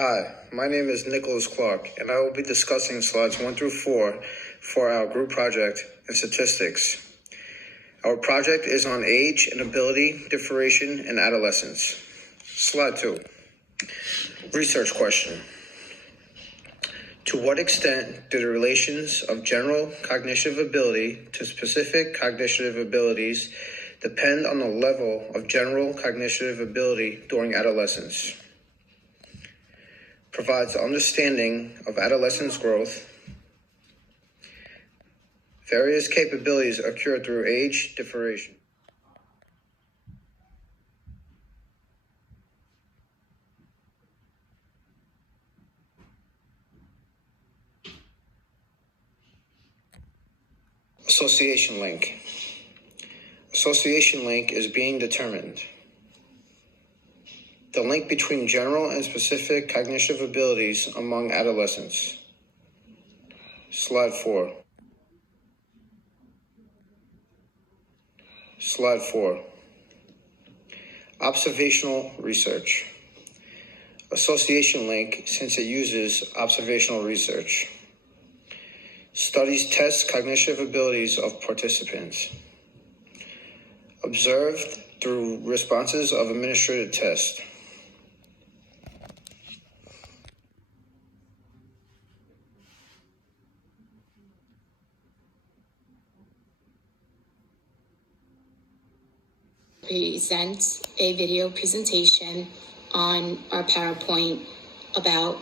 Hi, my name is Nicholas Clark, and I will be discussing slides 1 through 4 for our group project in statistics. Our project is on age and ability differentiation in adolescence. Slide 2. Research question. To what extent do the relations of general cognitive ability to specific cognitive abilities depend on the level of general cognitive ability during adolescence? Provides understanding of adolescence growth. Various capabilities occur through age differentiation. Association link. Association link is being determined. The link between general and specific cognitive abilities among adolescents. Slide 4. Slide 4. Observational research. Association link since it uses observational research. Studies test cognitive abilities of participants. Observed through responses of administrative tests. Present a video presentation on our PowerPoint about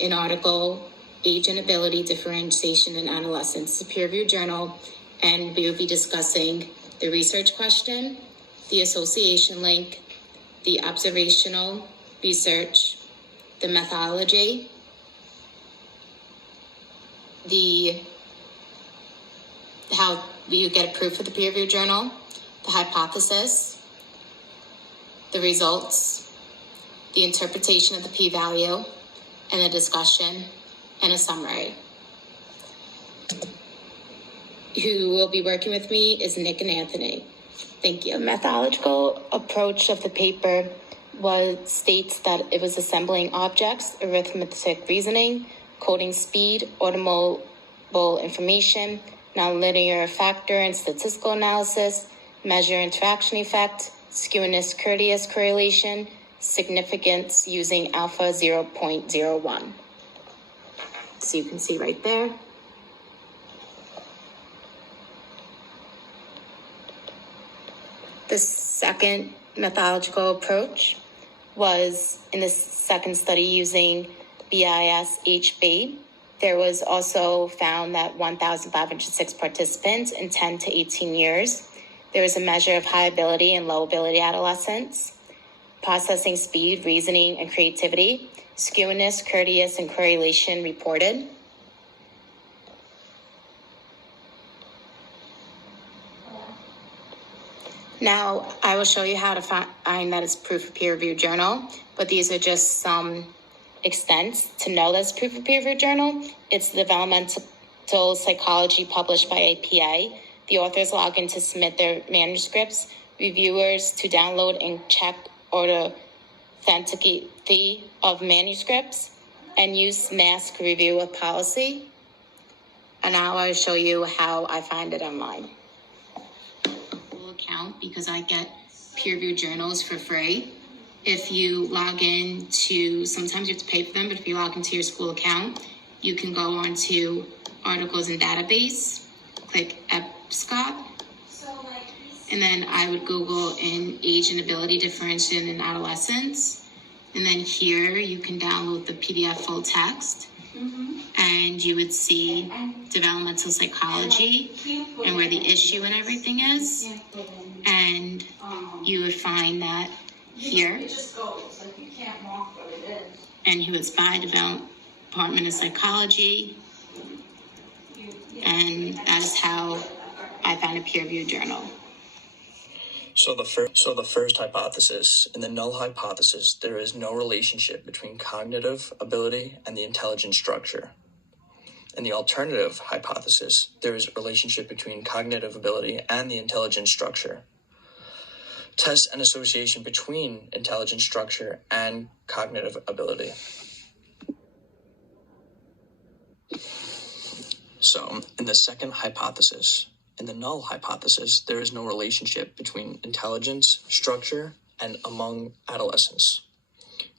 an article, Age and Ability Differentiation in Adolescence, a peer-reviewed journal, and we will be discussing the research question, the association link, the observational research, the methodology, how you get approved for the peer-reviewed journal, the hypothesis, the results, the interpretation of the p-value, and a discussion and a summary. Who will be working with me is Nick and Anthony. Thank you. The methodological approach of the paper states that it was assembling objects, arithmetic reasoning, coding speed, automobile information, nonlinear factor and statistical analysis, measure interaction effect, skewness Curtius correlation, significance using alpha 0.01. So you can see right there. The second methodological approach was in the second study using BIS-HB. There was also found that 1,506 participants in 10 to 18 years. There was a measure of high ability and low ability adolescents, processing speed, reasoning, and creativity, skewness, Curtius, and correlation reported. Now, I will show you how to find that it's proof of peer-reviewed journal, but these are just some extents to know that's proof of peer-reviewed journal. It's developmental psychology published by APA. The authors log in to submit their manuscripts, reviewers to download and check authenticity of manuscripts, and use mask review of policy. And now I'll show you how I find it online. Account because I get peer-reviewed journals for free. If you log in to, sometimes you have to pay for them, but if you log into your school account, you can go onto articles and database, click EBSCOT, and then I would Google in age and ability differentiation in adolescence. And then here you can download the PDF full text. And you would see developmental psychology and where the issue and everything is. And you would find that here. And he was by Department of Psychology. And that is how I found a peer-reviewed journal. So the first hypothesis, in the null hypothesis, there is no relationship between cognitive ability and the intelligence structure. In the alternative hypothesis, there is a relationship between cognitive ability and the intelligence structure. Test an association between intelligence structure and cognitive ability. So, in the second hypothesis, in the null hypothesis, there is no relationship between intelligence, structure, and among adolescents.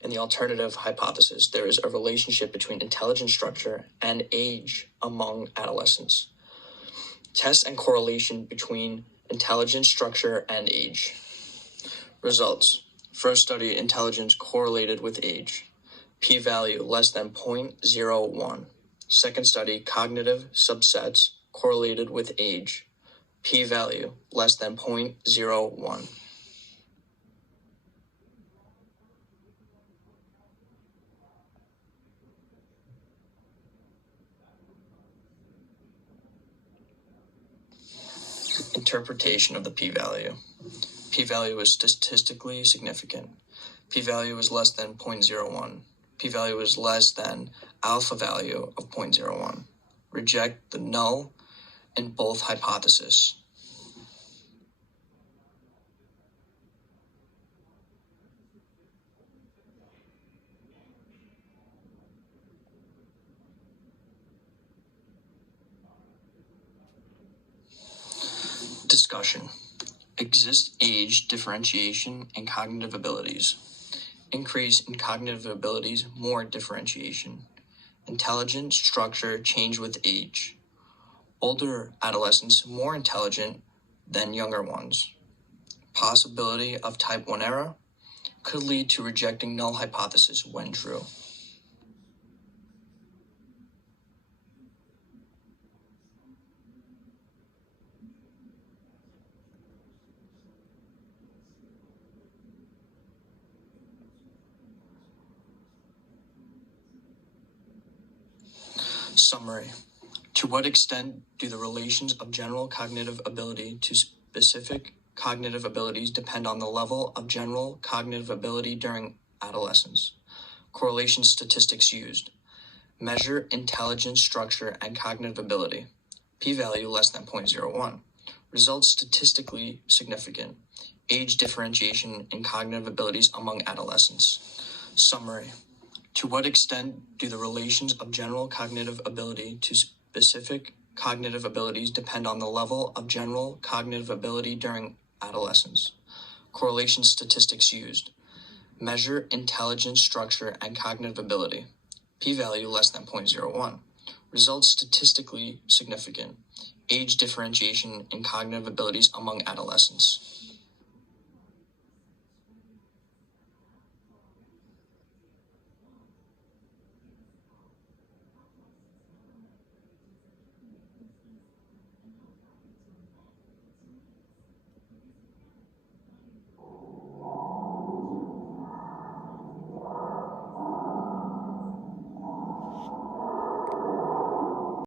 In the alternative hypothesis, there is a relationship between intelligence structure and age among adolescents. Test and correlation between intelligence structure and age. Results. First study, intelligence correlated with age. P-value less than 0.01. Second study, cognitive subsets correlated with age. P-value less than 0.01. Interpretation of the p-value. P-value is statistically significant. P-value is less than 0.01. P-value is less than alpha value of 0.01. Reject the null in both hypotheses. Discussion. Exists age differentiation in cognitive abilities. Increase in cognitive abilities, more differentiation. Intelligence structure change with age. Older adolescents more intelligent than younger ones. Possibility of type 1 error could lead to rejecting null hypothesis when true. Summary. To what extent do the relations of general cognitive ability to specific cognitive abilities depend on the level of general cognitive ability during adolescence? Correlation statistics used. Measure intelligence structure and cognitive ability. P-value less than 0.01. Results statistically significant. Age differentiation in cognitive abilities among adolescents. Summary. To what extent do the relations of general cognitive ability to specific cognitive abilities depend on the level of general cognitive ability during adolescence? Correlation statistics used. Measure intelligence structure and cognitive ability. P-value less than 0.01. Results statistically significant. Age differentiation in cognitive abilities among adolescents.